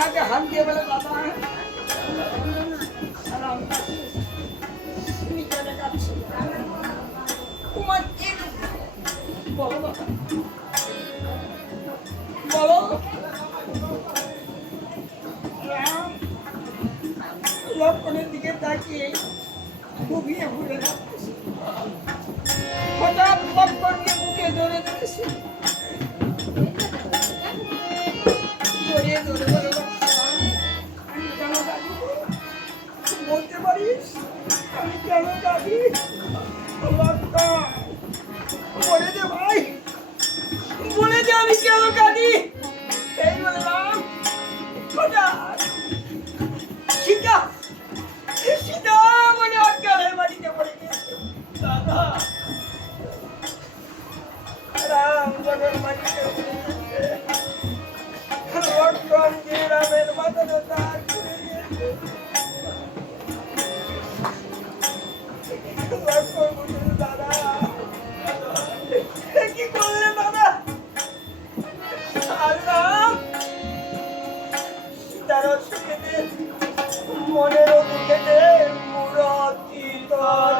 কাকে হাত দিয়ে বলে বাবা তুমি কেন কাঁদছো? তোমার কি বলো বাবা, বলো। লক্ষণের দিকে তাকিয়ে ঘুমিয়ে ঘুরে যাচ্ছে। হঠাৎ লক্ষণকে বুকে ধরে ধরেছে, জড়িয়ে ধরে বলে আমি কেন কাঁদি? বলতে পারিস আমি কেন কাঁদি? বলে দে ভাই, বলে দে আমি কেন কাঁদি? এই বললাম সীতা সীতা মানে অজ্ঞানের মাটিতে পড়ে গিয়েছে। দাদা রাম জনের মাটিতে পড়ে গিয়েছে, লক্ষণ যে রামের মাথাটা তার পড়ে গিয়েছে। লক্ষণ বলছে দাদা কি করলে দাদা? আর রাম সীতার সুখেতে মনের দুঃখেতে মূরতি তর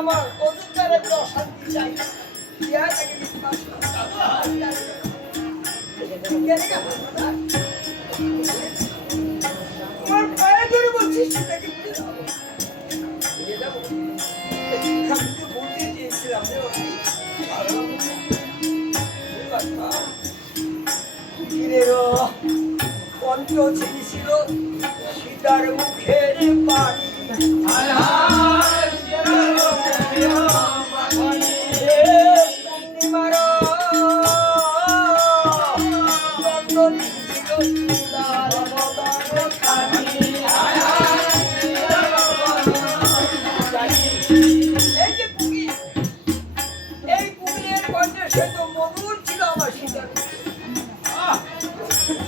আমার অধিকারে অশান্তি চাই না। তোমার পায়ে ধরে বলছিস সেটাকে আমি তো বলতে চেয়েছিলাম কণ্ঠ ছিল সীতার মুখের পানি।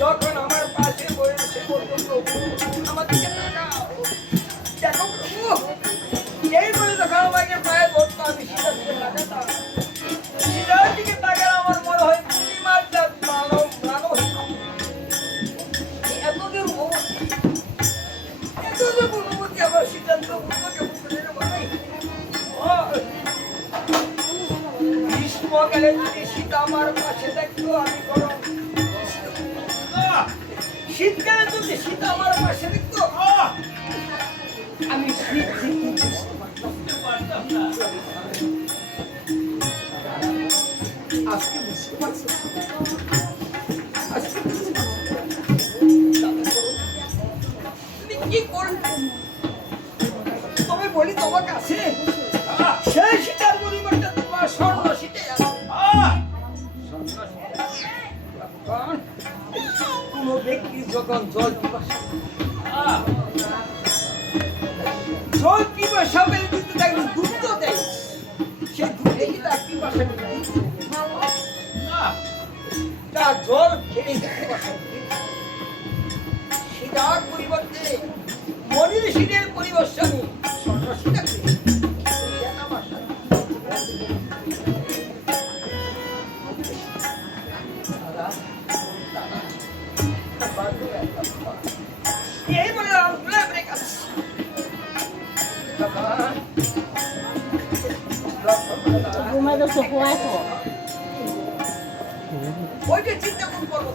যখন আমার পাশে বসে বলতো প্রভু আমার দিকে তাকাও, দেখো প্রভু, এই বলে যখন আমাকে পায়ে ধরতো আমি সীতার দিকে তাকাতাম। সীতার দিকে তাকালে আমার মনে হয় পূর্ণিমাটা প্রাণ এতদের অনুমতি আমার সিদ্ধান্ত গ্রীষ্মকালে যদি সীতা আমার পাশে দেখতো আমি গরম, শীতকালে যদি সীতা আমার পাশে দেখতো আমি শীত বুঝতে পারতাম না। আজকে বুঝতে পারছো? আজকে কারণ কোন ব্যক্তি যখন জল পিপাসা পেলে কিন্তু তাকে দুধ তো দেয়, সেই দুধে কি তার পিপাসা মেটায়? তার জল খেলে পিপাসা মেটে। সীতার পরিবর্তে মনির সিনের পরিবর্তনে সন্ন্যাসীটাকে এই বলে ওই যে চিন্তা করবো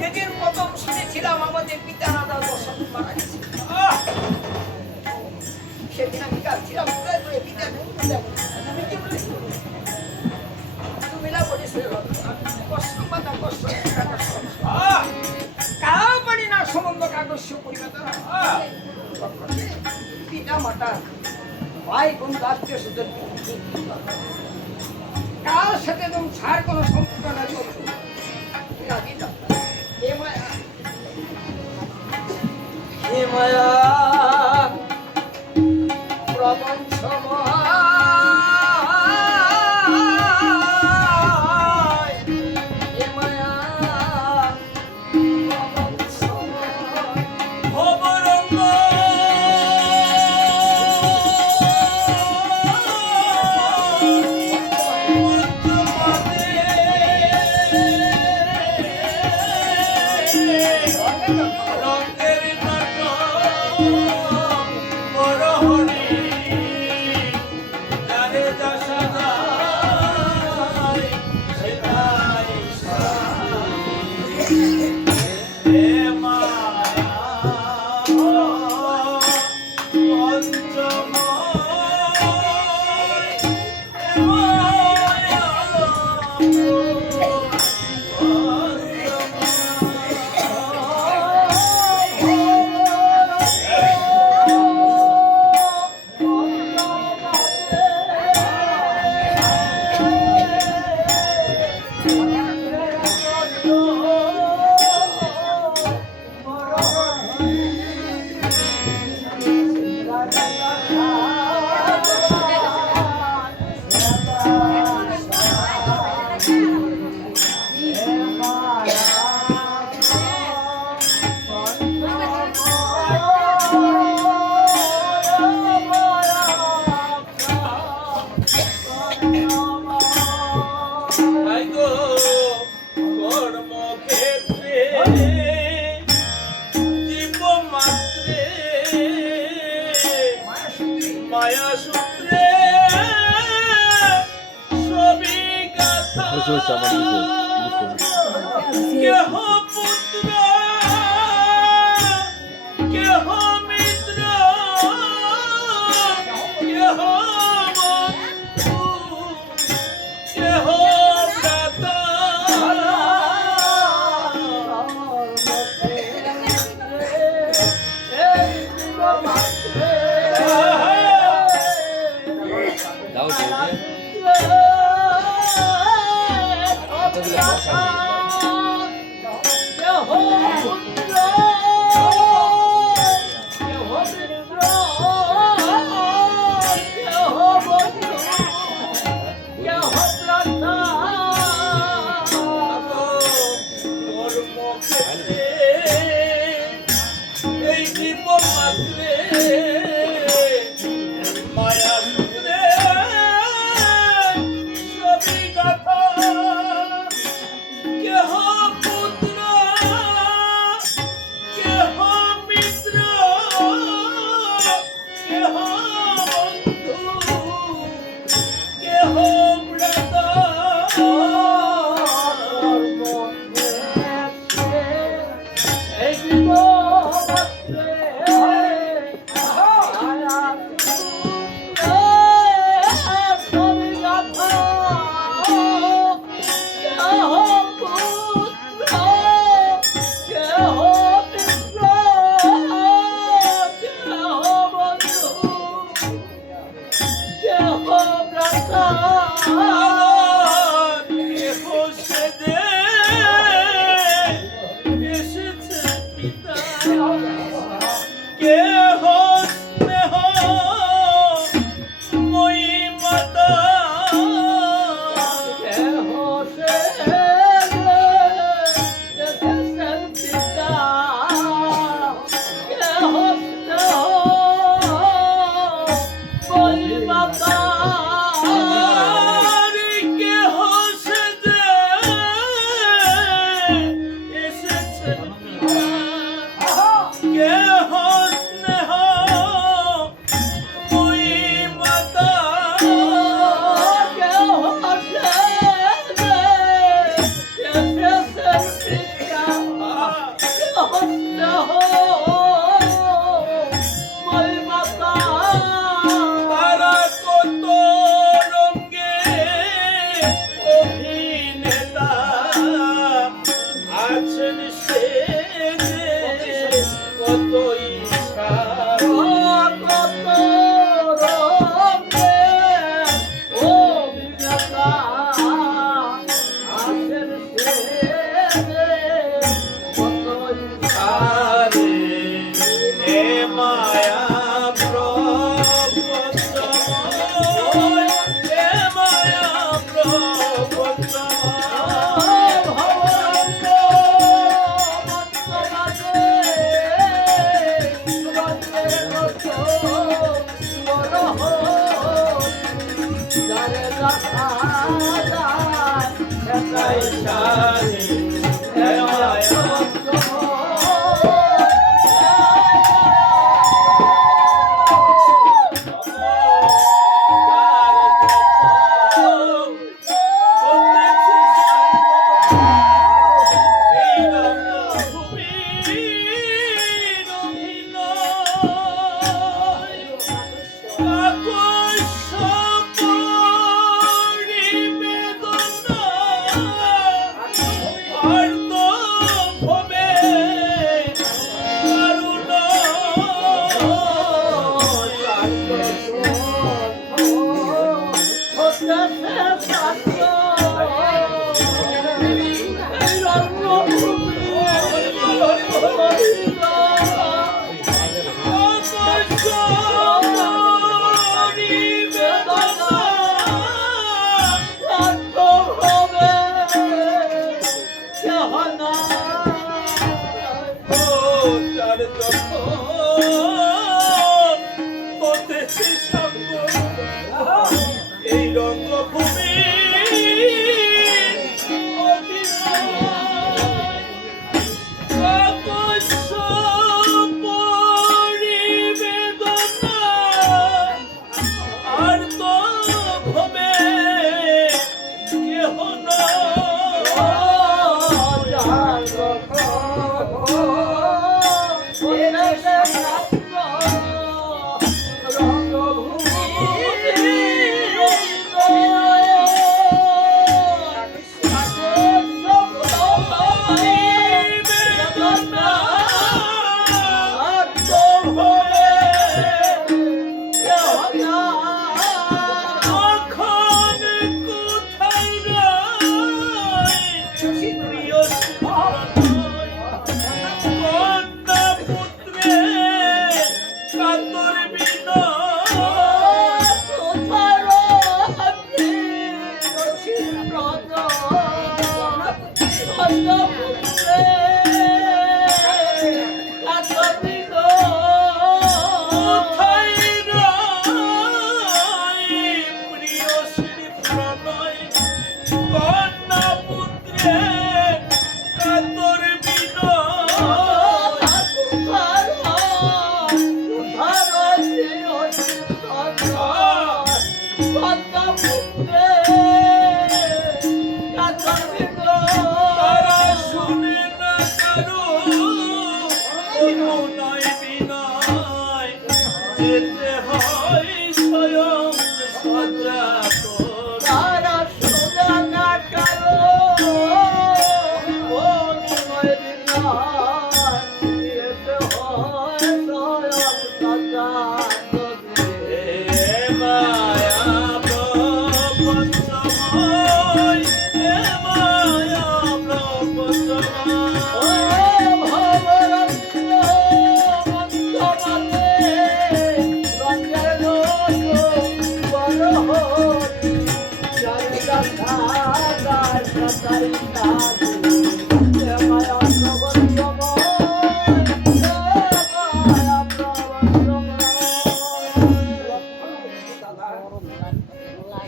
যেদিন প্রথম শুনেছিলাম আমাদের পিতা রাধা দর্শন মারা গেছে, সেদিন আমি কাঁদছিলাম পিতা তুমি কি বলেছ? তুমি না বলিস কষ্ট পাতা কষ্ট কাউ পারি না সম্বন্ধ কাগজ পরিবার পিতা মাতা ভাই কোন রাষ্ট্রীয় সুযোগ কার সাথে এবং ছাড় কোনো সম্পর্ক না করছো হে মায়া প্রবঞ্চ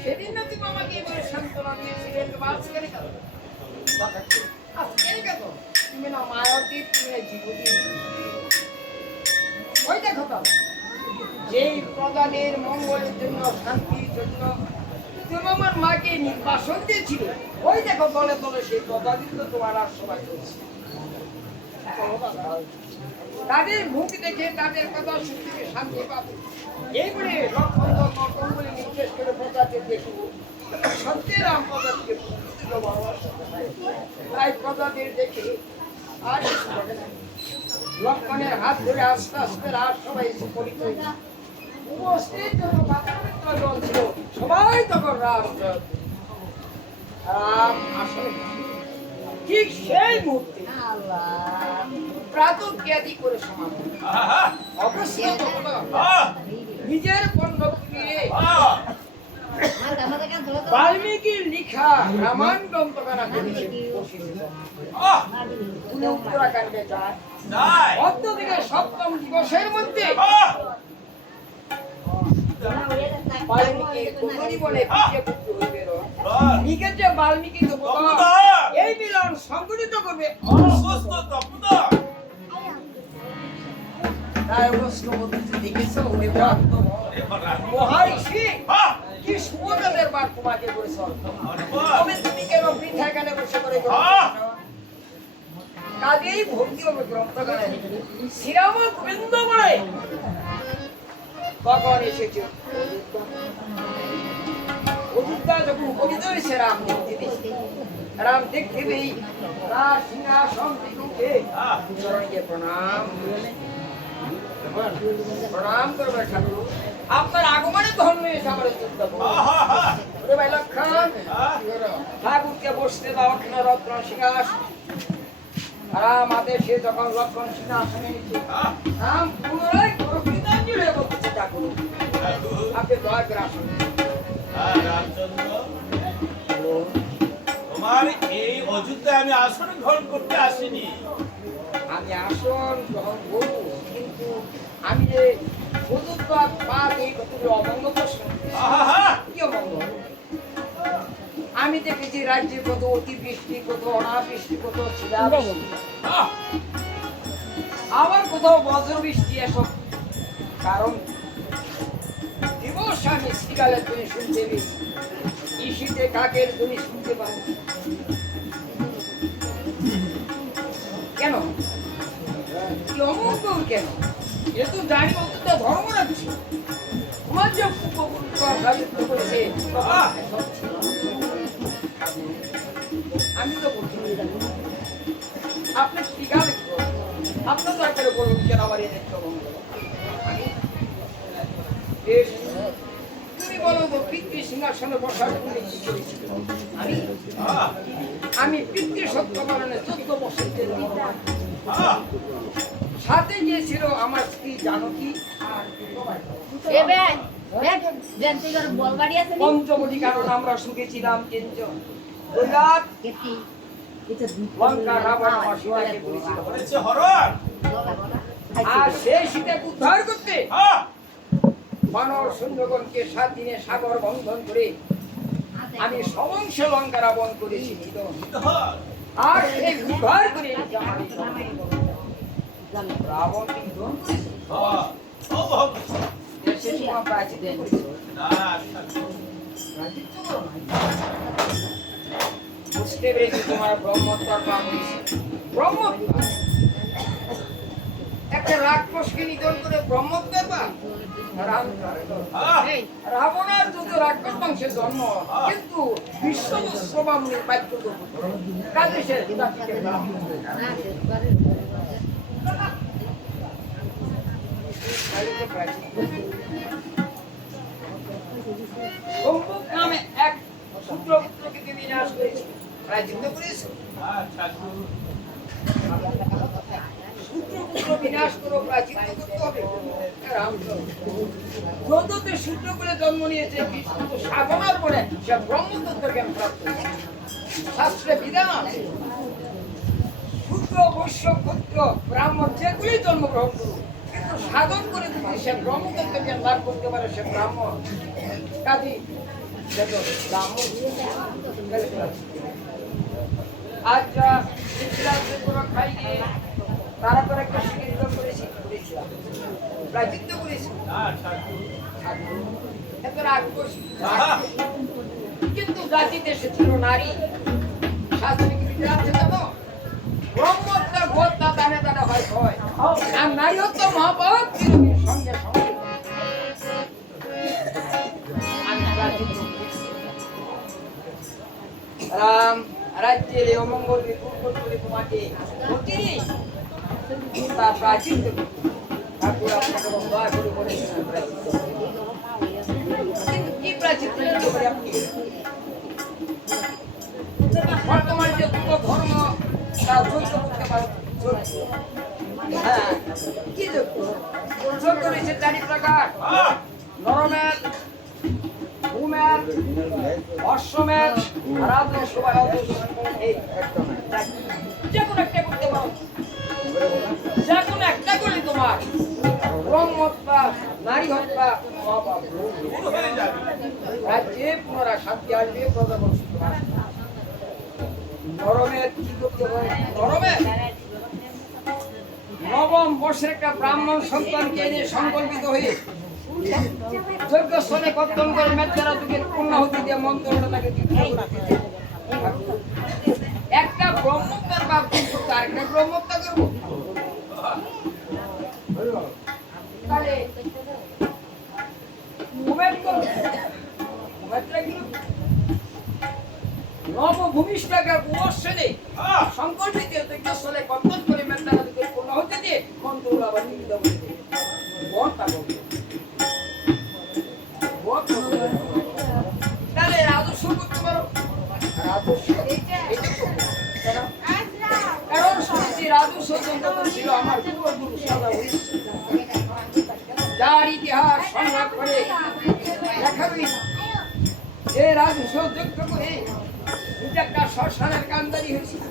সেদিন না তুমি আমাকে এবারে সান্ত্বনা দিয়েছিলে, তোমার আজকের কথা আজকের কথা তুমি না মায়াবতী, তুমি না জীবতী। ওই দেখো তো, যেই প্রজাদের মঙ্গলের জন্য, শান্তির জন্য তুমি আমার মাকে নির্বাসন দিয়েছিলে, ওই দেখো দলে দলে সেই প্রজা কিন্তু তোমার আর সবাই করছে। তাদের মুখ দেখে, তাদের কথা শুনতে শান্তি পাবে। এই বলে লক্ষণ নর্তন বলে নির্দেশ করে প্রজাদের দেখব, সত্যের রাম প্রজাতিকে তাই প্রজাদের দেখে আর লক্ষণের হাত ধরে আস্তে আস্তে রাত সবাই পরিচয় উপস্থিত জল ছিল, সবাই তখন রাম রাম আসলে ঠিক সেই মুহূর্তে প্রাতঃ জ্ঞাতি করে সমাপন অবশ্যই নিজের পণ্ডিত নিয়ে বাল্মীকির লিখা রামায়ণ গ্রন্থখানা উত্তরাখণ্ডে যায়। অদ্যদিকে সপ্তম দিবসের মধ্যে বাল্মীকি বনে পুত্র হইবে। লিখেছে বাল্মীকি প্রাণ সংগঠিত করবে অসুস্থ তপদা তাই অবশ্য বলতে দেখেছো ওরে প্রাপ্ত মহারিষি কি সুমতাদের বার তোমাকে করেছ তবে তুমি কেন বৃথা এখানে বসে করে কাজেই ভক্তি হবে গ্রন্থগানে শ্রীরাম গোবিন্দ বলে কখন এসেছে অযোধ্যা যখন উপনীত হয়েছে রাম দেখতে পেয়ে তার সিংহাসন থেকে উঠে চরণে প্রণাম প্রণাম করবে ঠাকুর আপনার আগমনে ধন্য এসে আমার ভাই লক্ষণ ঠাকুরকে বসতে দাও রত্ন সিংহাসন রাম আদেশে যখন লক্ষণ সিংহাসনে এসে রাম পুনরায় কৃতাঞ্জলি হয়ে বলতেছে ঠাকুর আপনি দয়া করে আসুন তোমার এই অযোধ্যায় আমি আসন গ্রহণ করতে আসিনি আমি আসন গ্রহণ করবো কিন্তু আমি যে অযোধ্যা পাক এই কত অমঙ্গল প্রশ্ন কি অমঙ্গল আমি দেখেছি রাজ্যে কত অতিবৃষ্টি কত অনাবৃষ্টি কত শিলাবৃষ্টি আবার কোথাও বজ্রবৃষ্টি এসব কারণ দিবস আমি শীতকালের ধ্বনি শুনতে পেয়েছি শীতে কাকের ধ্বনি শুনতে পাই কেন কি অমঙ্গল কেন এ তো জানি অন্তত ধর্ম রাখছি তোমার যে করেছে আমি তো বলছি আপনার টিকা লিখবো আপনার তো একটা বলুন কেন আমার এই দেখতে বেশ তুমি বলো তো পিতৃ সিংহাসনে বসার জন্য কি করেছি আমি পিতৃ সত্য কারণে 14 বছর সাথে গিয়েছিল আমার স্ত্রী জানকী পঞ্চবটি কারণ আমরা সুখে ছিলাম তিনজন লঙ্কা রাবণ আমার সীতাকে বলেছিল আর সেই সীতাকে উদ্ধার করতে মানব সৈন্যগণকে 7 দিনে সাগর বন্ধন করে আমি সমংশ লঙ্কা রাবণ করেছি আর সেই উদ্ধার করে রাবণ কিন্তু বুঝতে পেরেছি তোমার ব্রহ্মত্বর ব্রহ্মত্ব একটা রাক্ষসকে নিধন করে ব্রহ্মত্বের বা রাবণের যুদ্ধ রাক্ষস বংশের জন্ম কিন্তু বিশ্ববামুনির বাক্য কাজে সে সম্ভব নামে এক পুত্রকে বিনাশ করেছে প্রায়চিত্ত করেছে বিনাশ করো প্রাচীন করতে হবে যততে সূত্র করে জন্ম নিয়েছে সাধনার পরে সে ব্রহ্মতত্ত্ব জ্ঞান প্রাপ্ত শাস্ত্রে বিধান আছে শূদ্র বৈশ্য ক্ষত্র ব্রাহ্মণ যেগুলি জন্মগ্রহণ করুক কিন্তু সাধন করে যদি সে ব্রহ্মতত্ত্ব জ্ঞান লাভ করতে পারে সে ব্রাহ্মণ কাজী ব্রাহ্মণ আচ্ছা খাই দিয়ে তারপর একটা শিক্ষিত করেছিলাম প্রাচিত্য করেছিলাম কিন্তু জাতিতে সে ছিল নারী শাস্ত্রে কি বিধান আছে জানো ব্রহ্মত্ব ভোক্তা দানে দানে হয় হয় আর নারী হতো মহাপাপ চিরদিন সঙ্গে সঙ্গে রাম রাজ্যের এই অমঙ্গল দূর করে তোমাকে তার প্রাচীন ঠাকুর আপনাকে দয়া করে বলেছেন কিন্তু কি প্রাচীন আপনি বর্তমান যে দুটো ধর্ম তা যুদ্ধ করতে পারে হ্যাঁ কি যুদ্ধ রয়েছে 4 প্রকার নরমেদ ভূমেদ অশ্বমেধ এই যে কোনো একটা করতে পারো যে কোনো একটা করলে তোমার ব্রহ্ম হত্যা নারী হত্যা রাজ্যে পুনরায় শান্তি আসবে প্রজাবংশ নরমের কি করতে হয়? নরমের নবম বর্ষের একটা ব্রাহ্মণ সন্তানকে এনে সংকল্পিত হয়ে যজ্ঞ স্থানে কর্তন করে মেঘারা যুগের পূর্ণাহুতি দিয়ে মন্ত্রটা তাকে দীক্ষা করে দিতে। একটা ব্রহ্মত্যার বাপ কিন্তু আরেকটা ব্রহ্মত্যা করবো। তাহলে নবভূমিষ্ঠকে উপস্থলে সংকল্পিত যজ্ঞস্থলে কর্তন করে মেঘারা যুগের পূর্ণাহুতি দিয়ে মন্ত্রটা আবার নিবেদন করে দিতে। বরটা বলবে তাহলে রাজস্ব করতে পারো। রাজস্ব কারণ শুনেছি রাজস্ব যন্ত্র ছিল আমার পূর্বপুরুষ সদা যার ইতিহাস সংগ্রহ করে দেখা গেছে যে রাজস্ব যজ্ঞ করে নিজে একটা শ্মশানের কান্দারি হয়েছিল,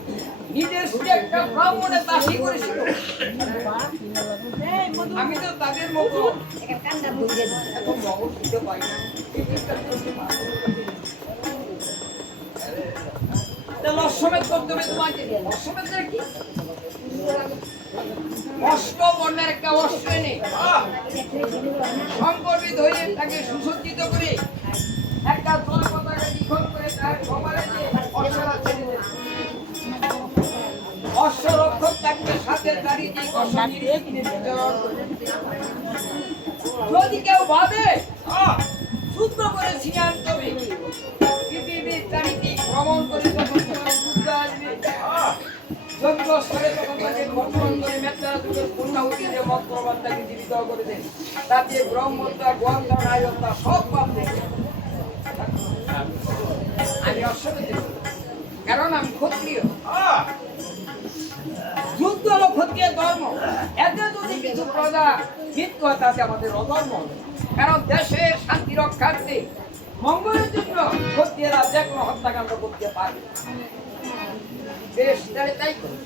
নিজের একটা ব্রাহ্মণের দাসী করেছিল। আমি তো তাদের মতো এখন মগজ দিতে পারি না। লসমেত করতে হবে তোমাকে। লসমেত কি? অষ্টবর্ণের একটা অস্ত্র এনে সংকল্পিত হয়ে তাকে সুসজ্জিত করে একটা জয় পতাকা লিখন করে তার কপালে দিয়ে অশ্বরা ছেড়ে দেন। অশ্বরক্ষক তাকে সাথে দাঁড়িয়ে দিয়ে বিচরণ করে। যদি কেউ ভাবে যুদ্ধ করে ছিয়ান তবে পৃথিবীর চারিদিক ভ্রমণ করে যখন যুদ্ধ আসবে যজ্ঞ স্থলে তখন তাকে বর্তমান করে মেঘারা যুগের পূর্ণাহুতি দিয়ে মন্ত্রবার্তাকে জীবিত করে দেন। তাতে ব্রহ্মত্তা গোয়ান্তা নায়কতা সব পাপ দেখে আমি অশ্বতে কারণ আমি ক্ষত্রিয়। যুদ্ধ হলো ক্ষত্রিয় ধর্ম। এতে যদি কিছু প্রজা মৃত্যু হয় তাতে আমাদের অধর্ম হবে। কারণ দেশের শান্তি রক্ষার্থে মঙ্গলের জন্য ক্ষত্রিয়রা যে কোনো হত্যাকাণ্ড করতে পারে। বেশ তাহলে তাই করি।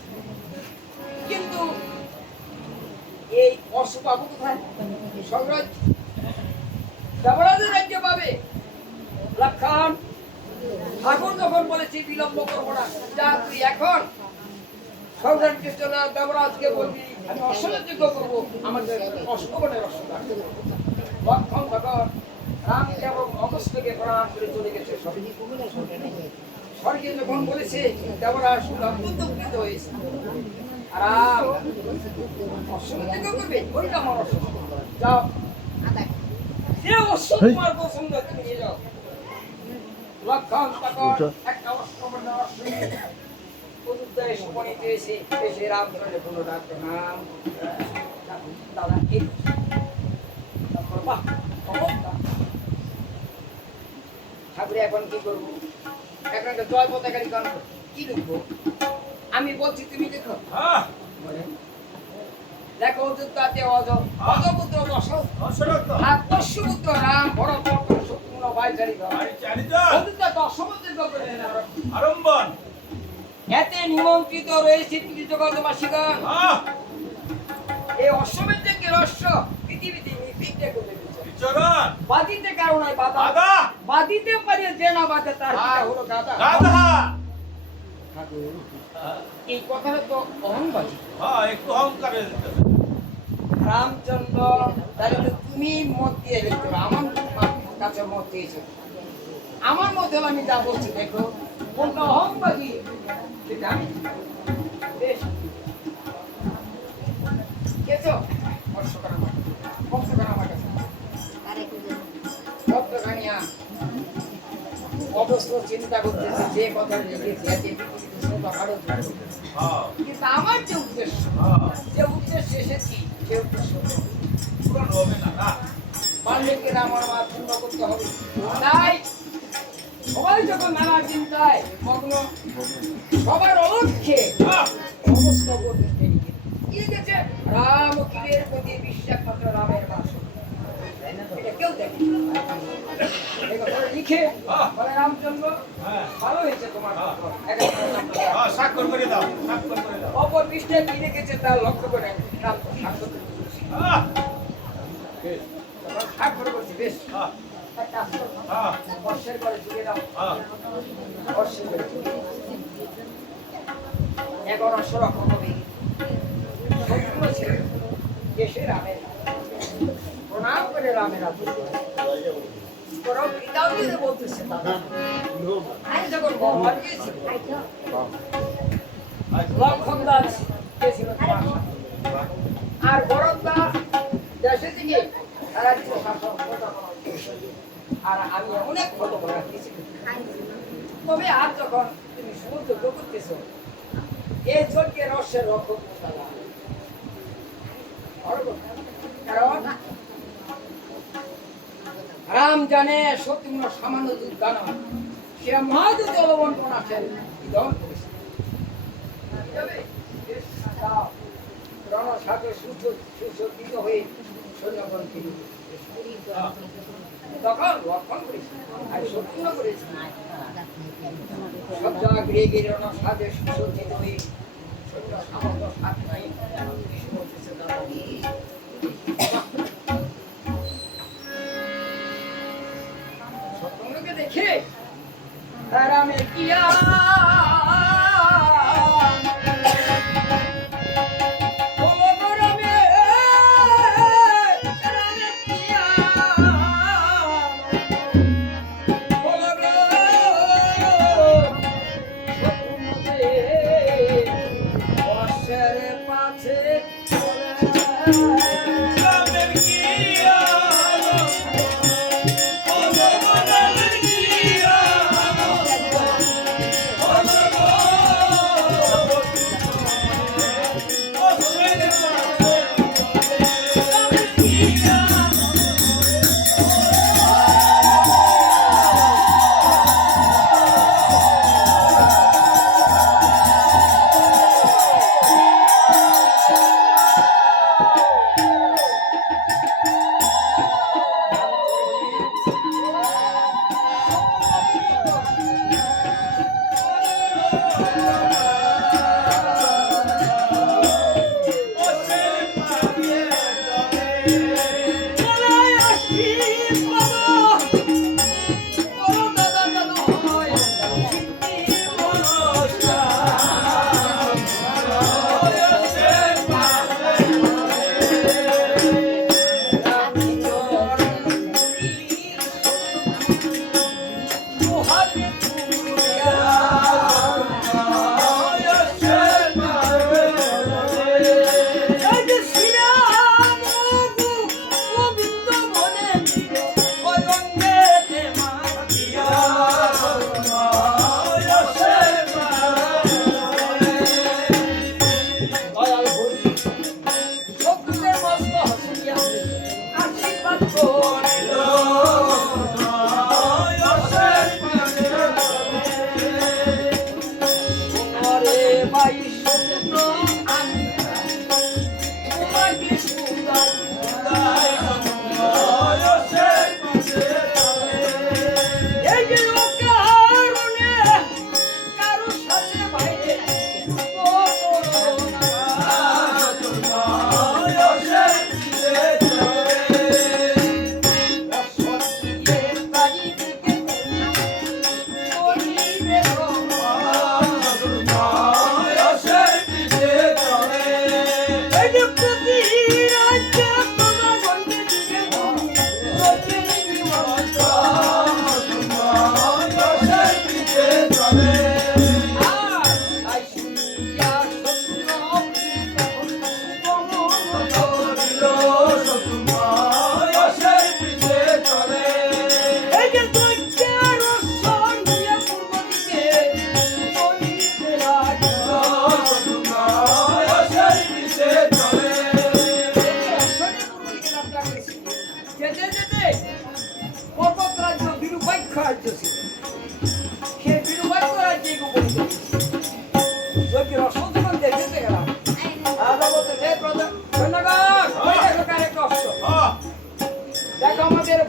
কিন্তু এই অশুভাবু কোথায়? স্বরাজ দেবরাজের রাজ্য পাবে। লক্ষণ ঠাকুর যখন বলেছি বিলম্ব করবো না, যা তুই এখন সম্রাট কৃষ্ণনাথ দেবরাজকে বলবি আমি অশ্বযোগ্য করবো, আমাদের অষ্টবনের অশ্বদান। লক্ষণ তখন রামকে এবং অগস্ত্যকে প্রণাম করে চলে গেছে স্বর্গে। যখন বলেছে দেবরাজ অত্যন্ত উপকৃত হয়েছে। আর অশ্বযোগ্য করবে ওইটা আমার অশ্ব। যাও যে অশ্ব তোমার পছন্দ তুমি নিয়ে যাও। লক্ষণ তখন একটা অষ্টবর্ণের অশ্ব উদ্দেশ্য উপনীত এসে এসে রামচন্দ্রের কোনো ডাক্তার নাম দাদা এই বাহ ঠাকুরে এখন কি করবো? এখন একটা জয় পতাকারী গান কি লিখবো? আমি বলছি তুমি দেখো। দেখো অযোধ্যাতে অজপুত্র দশরথ আর দস্যুপুত্র রাম ভরত শত্রুঘ্ন ভাইচারী অযোধ্যা দশমন্ত্রিত করে আরম্ভন। এতে নিমন্ত্রিত রয়েছে জগৎবাসীগণ। এই অশ্বমেধ থেকে রহস্য পৃথিবীতে বিদ্যা করে দিচ্ছে। বাদিতে কারণ হয় বাধা, বাদিতে পারে যে না বাধে তার হলো গাধা। এই কথাটা তো অহংবাদী। একটু অহংকারের রামচন্দ্র তাহলে তুমি মত দিয়ে দেখতে আমার কাছে মত দিয়েছে। আমার মত হলো আমি যা বলছি দেখো কোনটা অহংবাদী সেটা আমি বেশ কেছো আমার কাছে ভক্তকানিয়া অবশ্য চিন্তা করতেছে যে কথা লিখেছে কিন্তু আমার যে উদ্দেশ্য এসেছি সে উদ্দেশ্য পূরণ হবে না। বাল্মীকির আমার পূর্ণ করতে হবে। তাই সবাই যখন নানা চিন্তায় মগ্ন সবার অলক্ষ্যে সমস্ত লিখেছে রাম কিবের প্রতি বিশ্বাস মাত্র রামের বাস। এটা কেউ দেখে লিখে বলে রামচন্দ্র ভালো হয়েছে তোমার স্বাক্ষর করে দাও। অপর পৃষ্ঠে কি লিখেছে তা লক্ষ্য করে রাম স্বাক্ষর স্বাক্ষর করছি। বেশ বর্ষের করে চুকে দাও। বর্ষের করে রস রকম হবে সম্পূর্ণ ছিল দেশে রামের প্রণাম করে রামের বরং পিতাও দিতে বলতেছে দাদা আমি যখন বহর গিয়েছি লক্ষণ দাস গেছিল তোমার সাথে। আর বরদা দেশে থেকে রাজ্য শাসন আর আমি অনেক ফটো করা দিয়েছি তবে আর যখন তুমি সমুদ্র করতেছ এই যজ্ঞে রসের রক্ষক কারণ রাম জানে সত্যি সামান্য দুধ দানা সে মহাদুধ অলবন পনাশের বিধান করেছে রণসাগর সুসজ্জিত হয়ে সৈন্যগণ ফিরে তখন লক্ষণ করেছে আর সম্পূর্ণ করেছে সব জায়গা ঘিরে গিয়ে রণসাগরে সুসজ্জিত হয়ে সৈন্য সামন্ত সাত নাই সত্যকে দেখে রামে কিয়া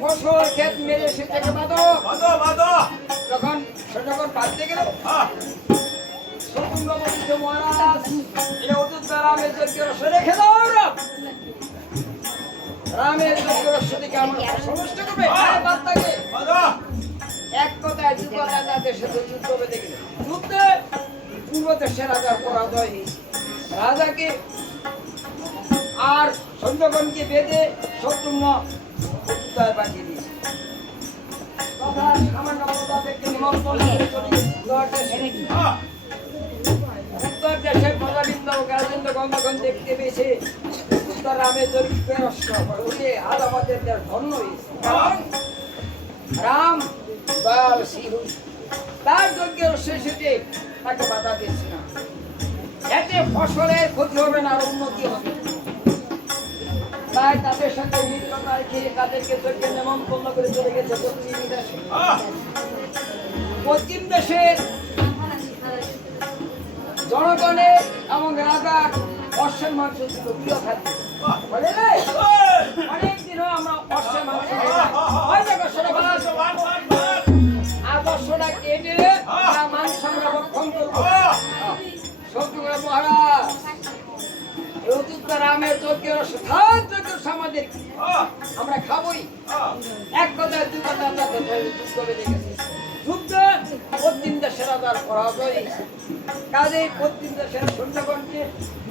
ফসল ক্ষেত মেরে সে থেকে বাঁধো যখন যখন বাঁধতে গেল মহারাজ রামের যজ্ঞ রেখে দাও রামের যজ্ঞ থেকে আমার সমস্ত করবে এক কথায় দু কথায় তাদের সাথে যুদ্ধ বেঁধে গেল যুদ্ধে পূর্ব দেশের রাজার পরাজয় হয়েছে। রাজাকে আর সৈন্যগণকে বেঁধে শত্রুঘ্ন উত্তরায় পাঠিয়ে দিয়েছে। তথা সামান্য তাদেরকে নিমন্ত্রণ করে চলে গেছে উত্তর দেশের প্রজাবৃন্দ ও রাজেন্দ্র গন্ধগণ দেখতে পেয়েছে উত্তর রামের চরিত্রের আজ আমাদের দেশ ধন্য হয়েছে। কারণ রাম দয়াল শ্রী তার যজ্ঞের শেষে তাকে বাধা দিচ্ছে না, এতে ফসলের ক্ষতি হবে না, আর উন্নতি হবে। তাই তাদের সাথে মিত্রতা রেখে তাদেরকে যজ্ঞে নিমন্ত্রণ করে চলে গেছে পশ্চিম দেশে। পশ্চিম দেশের জনগণের এবং রাজার অশ্বের মাংস ছিল প্রিয় খাদ্য। অনেকদিনও আমরা অশ্বের মাংস আদর্শটা কেটে মাংস আমরা ভক্ষণ করবো। শত্রুঘ্ন মহারাজ রামের যজ্ঞের আমাদের আমরা খাবোই। এক কথা দুই কথা যুদ্ধ বেঁধে গেছে। যুদ্ধে পশ্চিম দেশের রাজার পরাজয় হয়েছে। কাজে পশ্চিম দেশের সৈন্যগণকে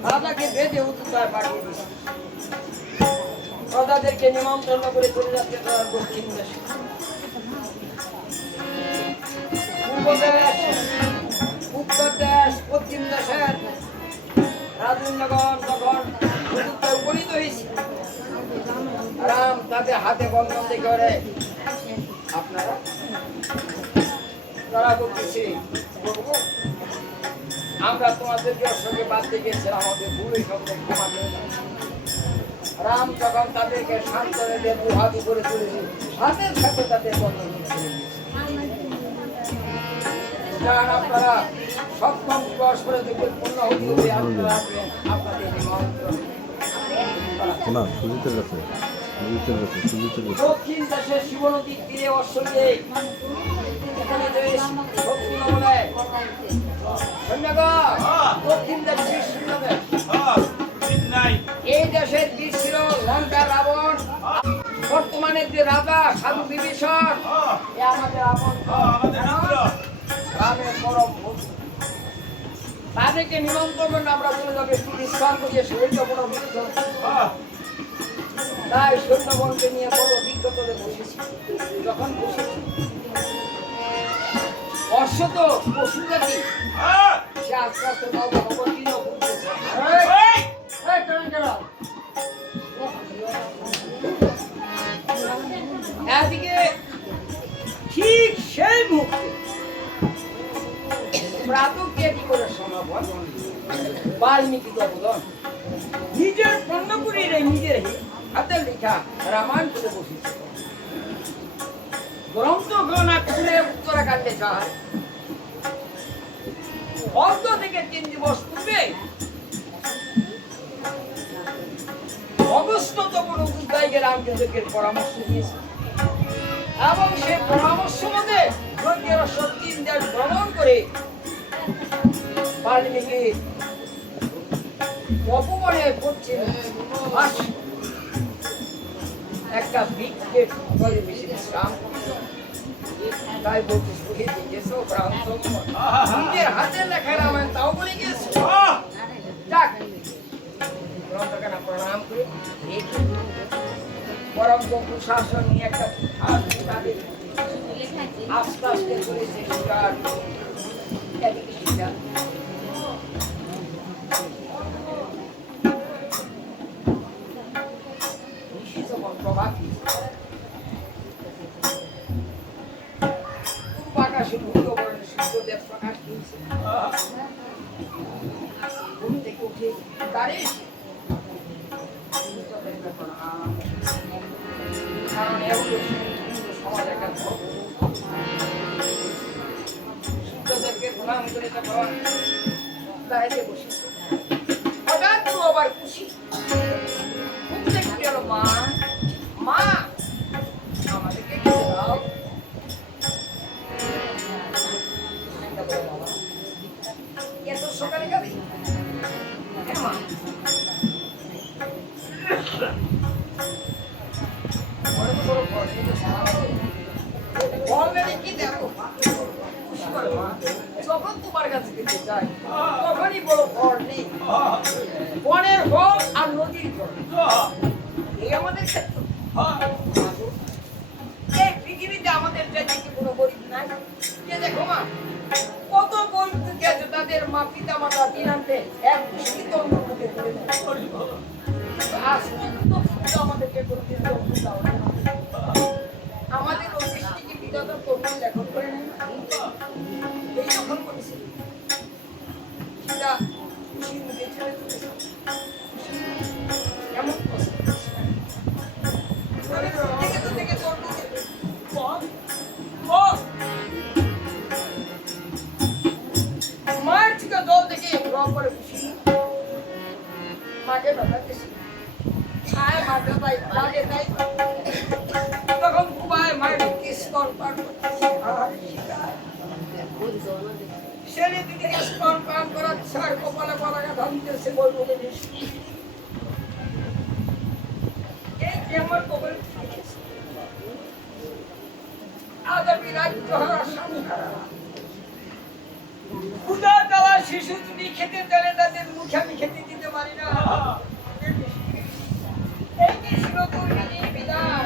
রাজাকে বেঁধে উত্তরায় পাঠিয়ে দিয়েছে। প্রজাদেরকে নিমন্ত্রণ করে চলে যাচ্ছে দক্ষিণ দেশে। পূর্ব দেশ, উত্তর দেশ, পশ্চিম দেশের রাজেন্দ্রগণ যখন উপনীত হয়েছে, রাম তাদের হাতে বন্ধন দেখে ওরে আপনারা তারা বলতেছে আমরা তোমাদেরকে সঙ্গে বাদ দিয়ে গেছিলাম, আমাদের ভুলে সঙ্গে ক্ষমা করে দাও। রাম তখন তাদেরকে সান্ত্বনা দিয়ে দুহাতি করে তুলেছে, হাতের সাথে তাদের বন্ধন আপনারা সপ্তম দিবস করে দেখবেন পূর্ণ হতে হবে। আপনারা আপনাদের নিমন্ত্রণ দক্ষিণ দেশের শিব নদীর তীরে অশ্বকে এখানে দক্ষিণ দেশের এই দেশের বীর ছিল লঙ্কা রাবণ। বর্তমানে যে রাজা সাধু বিভীষণ আমাদের রামের পরম বন্ধু। তাদেরকে নিমন্ত্রণ আমরা চলে যাবে একটু বিশ্রাম করিয়ে শরীরটা বড় বুঝেছ। তাই সৈন্যগণকে নিয়ে বড় অভিজ্ঞতা বসেছি। যখন বসেছি অশ্ব তো পশু জাতি, সে আস্তে আস্তে অবতীর্ণ করতেছে। এদিকে ঠিক সেই মুহূর্তে বাল্মীকি অবদান নিজের পণ্যপুরীরে নিজের হাতে লেখা রামায়ণ করে বসেছে। গ্রন্থ গণনা খুলে উত্তরাকাণ্ডে যায় অর্ধ থেকে 3 দিবস পূর্বে অগস্ত্যত উদ্দায়ীকে রামচন্দ্রকের পরামর্শ দিয়েছে এবং সেই পরামর্শ মধ্যে যজ্ঞের 3 দেশ ভ্রমণ করে বাল্মীকি অপমানে করছে একটা বৃক্ষে ফলে বেশি বিশ্রাম তাই বলতে শহীদ গেছো ভ্রান্ত নিজের হাতে লেখা রামায়ণ তাও বলে গেছে। যাক গ্রন্থখানা প্রণাম করে পরম বন্ধু শাসন নিয়ে একটা তাদের আস্তে আস্তে চলেছে শিকার এদিকে শিকার আকাশে সূর্যদেব প্রকাশ দিয়েছে। ঘুম থেকে উঠে দাঁড়িয়ে কারণ সমাজ একটা সূর্যদেবকে প্রণাম করে তখন দাঁড়িয়ে বসেছে। হঠাৎ তো আবার খুশি ঘুম থেকে উঠে গেল, মা মা আমাদেরকে খেতে দাও। এত সকালে যাবি? যখন তোমার কাছে যায় তখনই বড় ফল নেই। বনের ফল আর নদীর ফল এই আমাদের ক্ষেত্র। এই পৃথিবীতে আমাদের চাইতে কি কোনো গরিব নাই? যে দেখো মা, কত গরিব দুঃখী আছে, তাদের মা পিতা মাতা দিনান্তে এক দৃষ্টিতে অন্য মুখে করে দেয়। কিন্তু আজ পর্যন্ত শুধু আমাদেরকে কোনোদিন জন্ম দাও না। আমাদের ওই দৃষ্টিকে বিধাতা তরুণ লেখন করে নেয় না। এই যখন করেছিল সেটা খুশির মুখে ছেড়ে চলেছে। এমন কষ্ট থেকে তো থেকে তোর মুখে মায়ের থেকে দল থেকে রং করে খুশি মাকে বাঁধাতেছি আয় মাকে তাই লাগে তাই তখন কুবায় মায়ের স্তন পান করতেছি ছেলে দিকে স্তন পান করার ছাড় কপালে পলাকা ধানতেছে বলবো এই যে আমার কপালে আজ আমি রাজ্য হারা স্বামী হারা ক্ষুধা দেওয়া শিশু যদি খেতে চাইলে তাদের মুখে আমি খেতে দিতে পারি না। এই কি শিরোপূর্ণী বিধান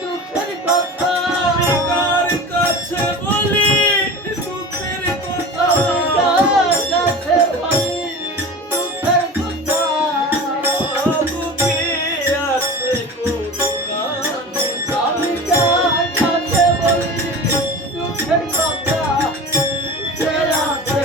দুঃখের কথা আমি কার কাছে বলি দুঃখের কথা কার কাছে বলি দুঃখের কথা বুকে আছে করুণা আমি কার কাছে বলি দুঃখের কথা সে আছে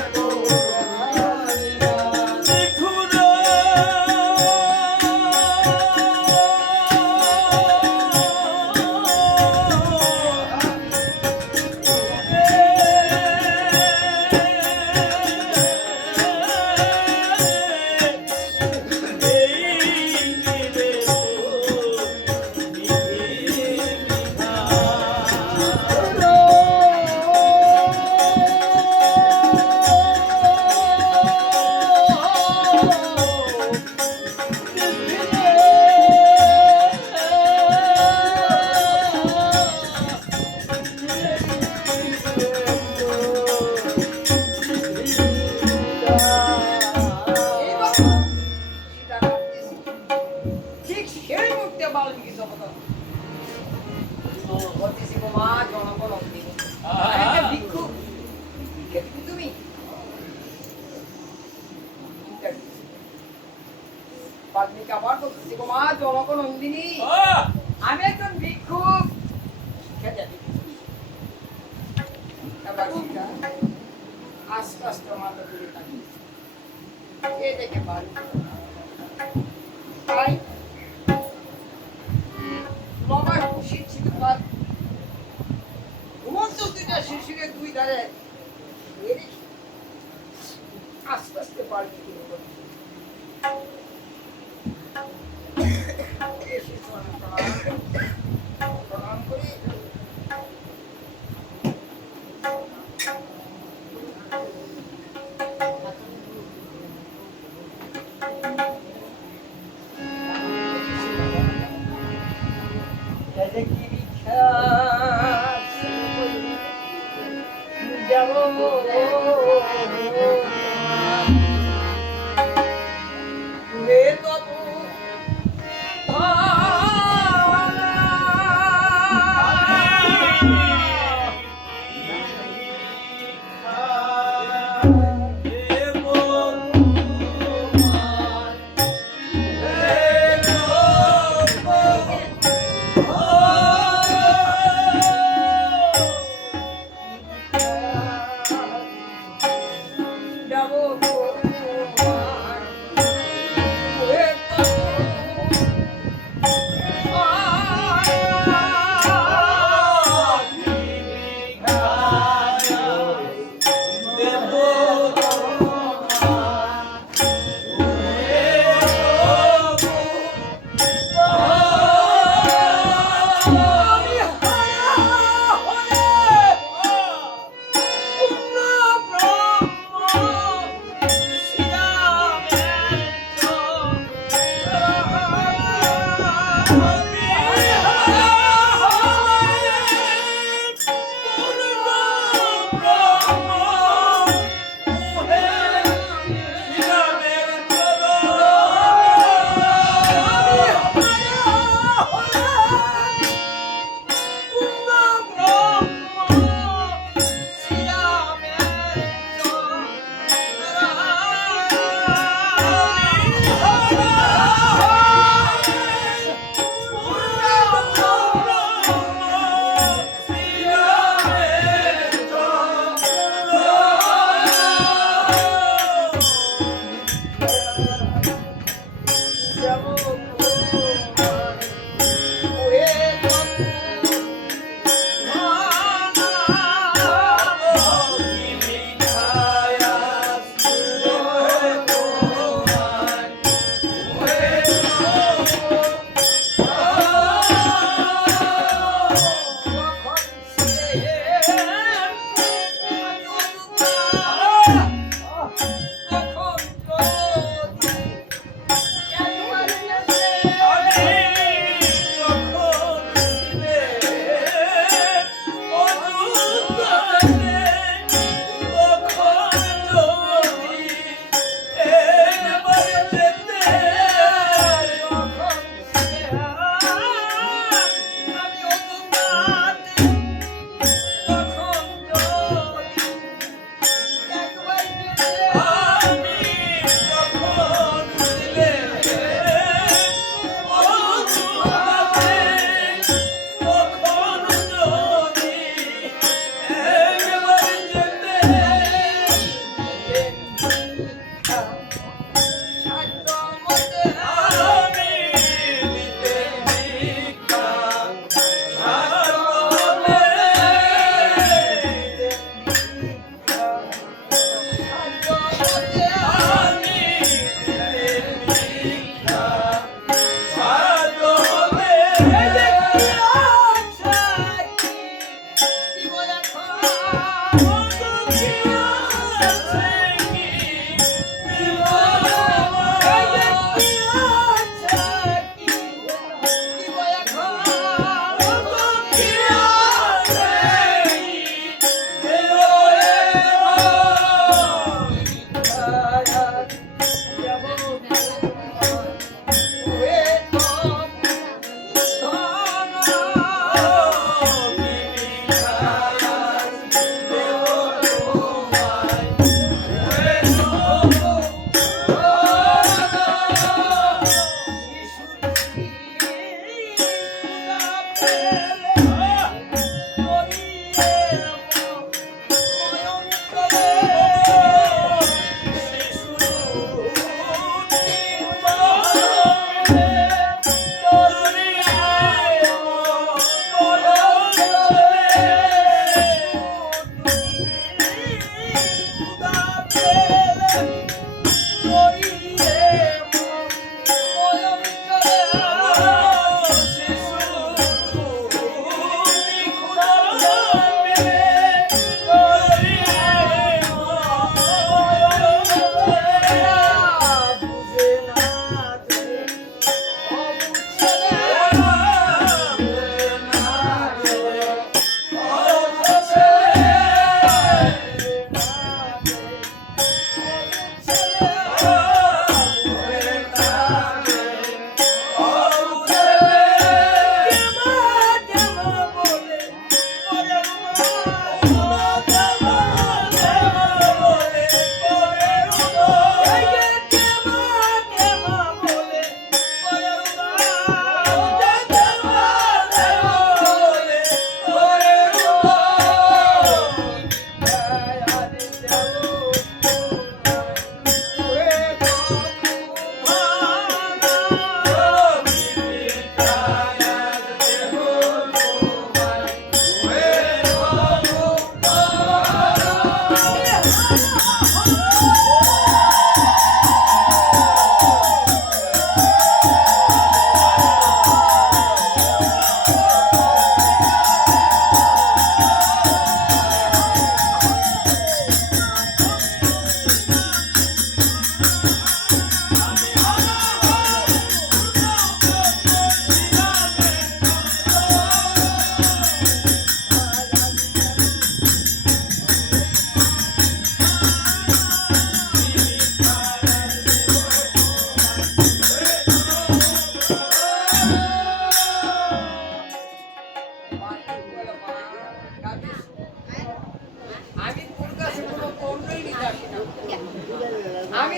ঠিক সেই মুহূর্তে বাল্মীকি জগৎ বলতেছি গো মা জনগণ অগ্নি আমি একটা ভিক্ষু ভিক্ষা দিবি তুমি বাল্মীকি আবার বলতেছি গো মা জনগণ নন্দিনী আমি একজন ভিক্ষু ভিক্ষা দিবি এবার সীতা আস্তে আস্তে মাথা তুলে তাকিয়ে এ দেখে বাল্মীকি তাই লম্বায় খুশির ছিটপাত ঘুমন্ত দুইটা শিশুকে দুই ধারে আস্তে আস্তে বাল্মীকি প্রণাম করি কি ভিক্ষা যাব হে তবু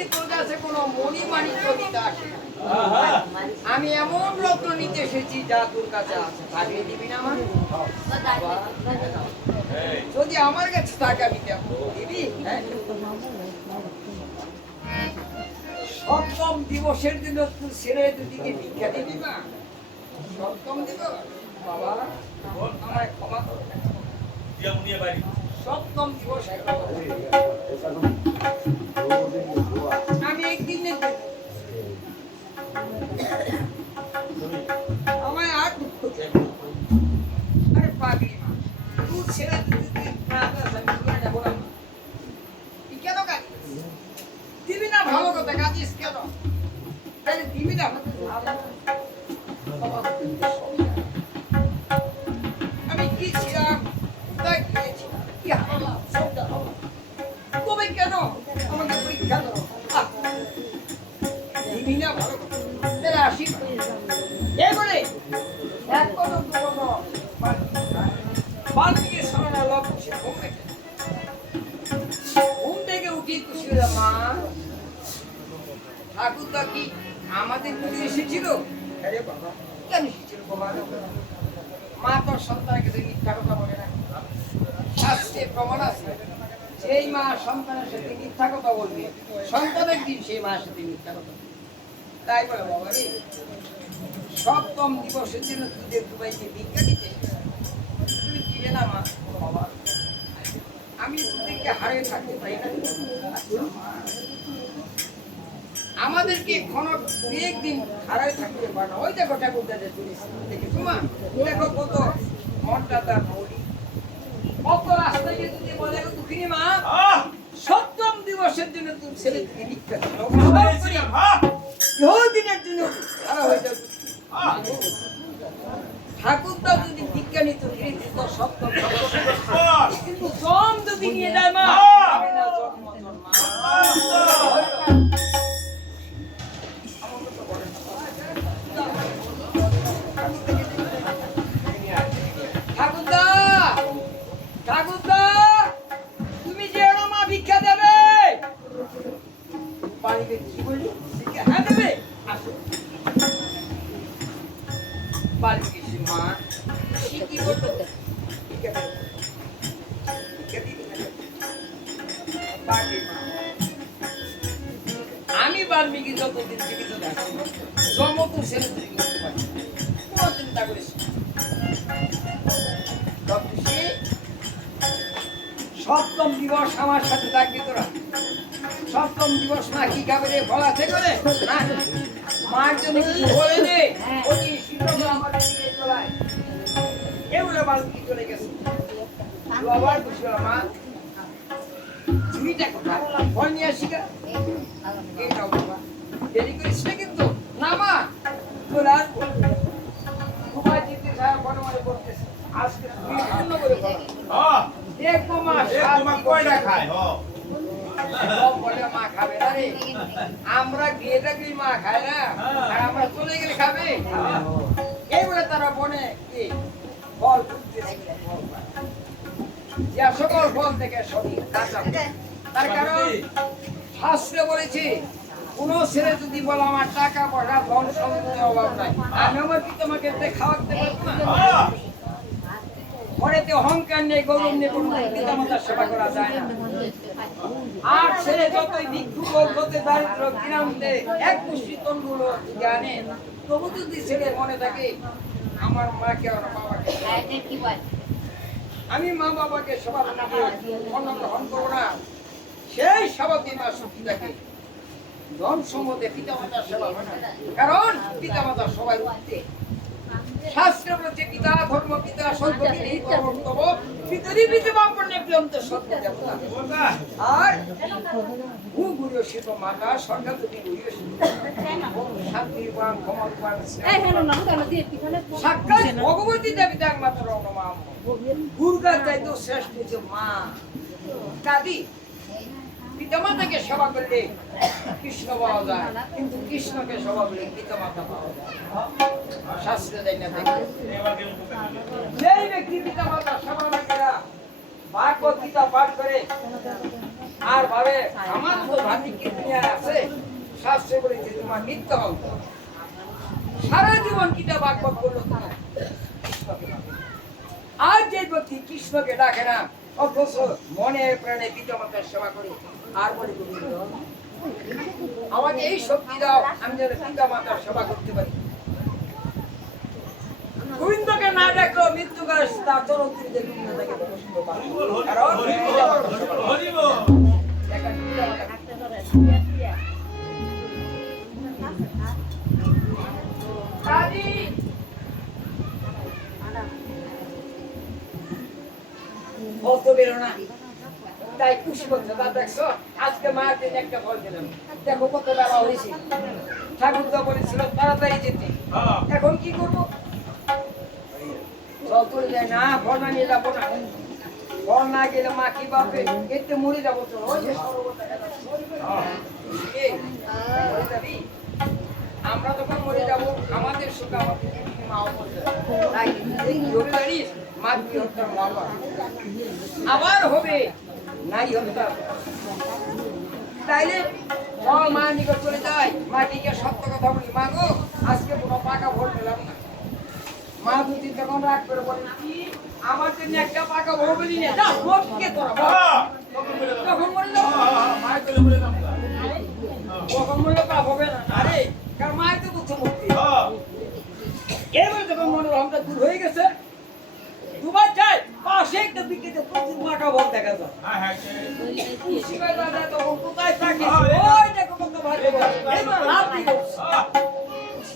যদি তোর কাছে কোনো মণিমাণিক্য নিতে আসে, আহা, আমি এমন রত্ন নিতে এসেছি যা তোর কাছে আছে, থাকলে দিবি না আমার? এই, যদি আমার কাছে থাকে আমি দেব, দিবি? হ্যাঁ। সপ্তম দিবসের দিন তুই ছেড়ে দুদিকে ভিক্ষা দিবি না? সপ্তম দিবস বাবা আমার ক্ষমা করো। দিয়া মুনিয়া বাড়ি। সপ্তম দিবস আমি একদিন আমায় আর দুঃখ দিও না। আরে পাগলি মা, তুই ছেড়ে দিবি না, আমি তুই যাবো না। তুই কেন কাঁদিস? দিবি না ভালো কথা, কাঁদিস কেন? তাহলে দিবি না? আমি কি ছিলাম, কোথায় গিয়েছিলাম, কি হারালাম, সব জানো। তবে কেন আমাকে পরীক্ষা করো? দিবি না ভালো কথা, তাহলে আসি না। এবারে এক কদম দু কদম বালতিকে সামনে লোক বসে ঘুম থেকে উঠি খুশি হলাম, মা ঠাকুরদা কি আমাদের বাড়ি এসেছিল? আরে বাবা কেন এসেছিল বাবা? মা তোর সন্তানের কাছে মিথ্যা কথা বলে না, শাস্ত্রে প্রমাণ আছে। সেই মা সন্তানের সাথে মিথ্যা কথা বলবে, সন্তানের দিন সেই মায়ের সাথে মিথ্যা কথা বলবে। তাই বলে বাবা রে, সপ্তম দিবসের দিন তুই যে দুবাইকে ভিক্ষা দিতে তুমি দিলে না মা? বাবা আমি তোদেরকে হারিয়ে থাকতে পারি না। আমাদেরকে কোনো একদিন হারাই থাকতে পারে না। ওই দেখো ঠাকুরদা যে তুমি দেখেছো মা, দেখো কত মনটা তার বলি, কত রাস্তায় গিয়ে তুমি বলে দুঃখিনী মা আহ, সপ্তম দিবসের জন্য তুমি ছেলেকে ভিক্ষা দিল, পেয়েছিলাম, হ্যাঁ। দিনের জন্য খারাপ হয়ে যাবে। আহ, ঠাকুরদা যদি ভিক্ষা নিত ফিরে দিত সপ্তম দিবস। বল। কিন্তু জম যদি নিয়ে যায় মা, হ্যাঁ। হবে না জন্ম জন্ম। ঠাকুরদা, ঠাকুরদা, তুমি যে এলো মা ভিক্ষা দেবে। বাড়িতে কি বলি? ভিক্ষা হ্যাঁ দেবে, আসো। বাড়ি গেছি মা, কি বলতো? ভিক্ষা দেবে। ভিক্ষা দিবি না? বাড়ি মা। আমি বাল্মীকি যতদিন জীবিত থাকি সমস্ত ছেলে তৈরি করতে পারি, কোনো চিন্তা করিস না। সপ্তম দিবস আমার সাথে থাকবি তোরা। সপ্তম দিবস না কি খাবে রে বলা থেকে রে না, মার জন্য কিছু বলে দে। ওই শিক্ষক আমার দিকে চলায় এগুলো বাল্মীকি চলে গেছে। আবার খুশি হলাম মা, ঝুড়িটা কোথায়? ফল নিয়ে আসি গা। এটাও বাবা দেরি করিস না কিন্তু। না মা চলে আসবো। ঘুমাই দিতে সারা মনে মনে করতেছে আজকে তুমি পূর্ণ করে বলো। আহ, দেখবো মা এ তোমার কয়টা খায়, হ? সব বলে মা খাবে না রে। আমরা গিয়ে থাকি মা খায় না, আর আমরা চলে গেলে খাবে। এই বলে তারা বনে কি ফল খুঁজতেছে, ফল পায়। যা সকল ফল থেকে সবই কাঁচা ফল। তার কারণ শাস্ত্রে বলেছে কোন ছেলে যদি বলে আমার টাকা পয়সা ধন সম্পত্তির অভাব নাই, আমি আমার পিতামাকে খাওয়াতে পারবো না। আহ, ঘরেতে অহংকার নেই, গৌরব নেই, কোনো পিতামাতার সেবা করা যায় না। আর ছেলে যতই ভিক্ষুক হোক, যতই দারিদ্র কিরান্তে এক মুষ্টি তন্ডুল জানে, তবু যদি ছেলে মনে থাকে আমার মাকে আমার বাবাকে আমি মা বাবাকে সেবা অন্ন গ্রহণ করবো না, সেই সেবাতে মা সুখী থাকে। ধন সম্বন্ধে পিতামাতার সেবা হয় না, কারণ পিতামাতা সবাই উঠতে। শাস্ত্র বলছে পিতা ধর্ম পিতা সর্ববিধি কর্তব্য পিতরি পিতৃব্রাহ্মণ্যে প্রিয়ন্ত সর্বদেবতা। বলবা? আর ভূ গুরু শিব মাতা সরকার তুমি গুরু শান্তির বান ক্ষমার বান সাক্ষাৎ ভগবতী দেবী তার মাত্র নমাম দুর্গা চাইতো শ্রেষ্ঠ যে মা। দাদি পিতামাতাকে সেবা করলে কৃষ্ণ পাওয়া যায়, কিন্তু কৃষ্ণকে সেবা করলে পিতামাতা পাওয়া যায়। শাস্ত্রে দেয় না দেখে এবার কেমন করবে? যেই ব্যক্তি পিতামাতা সেবা না করা ভাগবত গীতা পাঠ করে আর ভাবে আমার তো ভাবি কি দুনিয়া আছে শাস্ত্রে বলে যে তোমার মৃত্যু হবে সারা জীবন কিটা বাক বাক করলো না আর যে ব্যক্তি কৃষ্ণকে ডাকে না অথচ মনে প্রাণে পিতামাতার সেবা করে আর বলে গোবিন্দ আমাকে এই শক্তি দাও আমি যেন পিতামাতার সেবা করতে পারি গোবিন্দকে না ডাকলেও মৃত্যু করে তার চরণ তিনি যে গোবিন্দ তাকে পছন্দ করে কারণ হরি বল দেখেন পিতামাতা দাদি বলতো বেরো না তাই খুশি করছে তা দেখছো আজকে মায়ের দিন একটা ফল দিলাম দেখো কত বেলা হয়েছে ঠাকুর তো বলেছিল তাড়াতাড়ি যেতে হ্যাঁ এখন কি করবো সব করে যায় না ফল না নিয়ে যাবো না ফল না গেলে মা কি পাবে এতে মরে যাবো তো ওই যে সরোবরটা গেল। এই, মরে যাবি? আমরা যখন মরে যাবো আমাদের সুখ আমাদের মাও মরে যাবে তাই এই কি হবে জানিস মাতৃ হত্যার মামলা আবার হবে নারী হত্যা তাইলে মা নিকট চলে যায় মাকে গিয়ে সত্য কথা বলি মা গো আজকে কোনো পাকা ভোট পেলাম না মা দুটি তখন রাগ করে বলে কি আমার জন্য একটা পাকা ভোট বলি না যা ভোট কে তোরা বল। তখন বললো মায়ের কোলে বলে দাম তখন বললো পাপ হবে না আরে কারণ মায়ের তো বুদ্ধ মুক্তি হ্যাঁ এবার যখন মনের অহংটা দূর হয়ে গেছে দুবার যায় পাশে একটা বিকেটে প্রচুর পাকা ভোট দেখা যায় হ্যাঁ হ্যাঁ খুশি হয়ে দাদা তখন কোথায় থাকিস ওই দেখো কত ভালো এবার লাভ কি করছে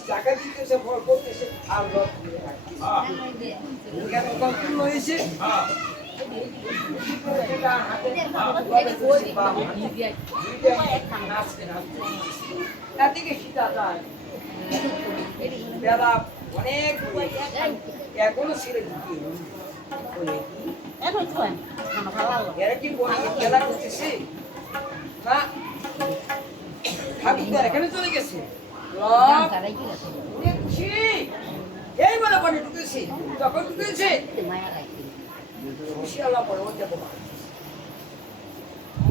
টাকা দিতেছে ফল করতেছে আর লোক দিয়ে রাখছে কেন কল্পনা হয়েছে বেলা অনেক এখনো ছেড়ে দিতে এরা কি বলি খেলা করতেছে না ঠাকুর তো এখানে চলে গেছে খুশি এই বলে বলে ঢুকেছি যখন ঢুকেছে খুশি আল্লাহ বলে ওর যাবো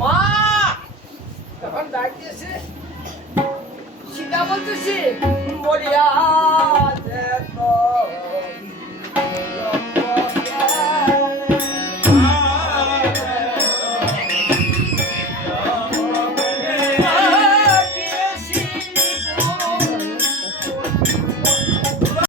মা তখন ডাক দিয়েছে সীতা বলতেছে বলিয়া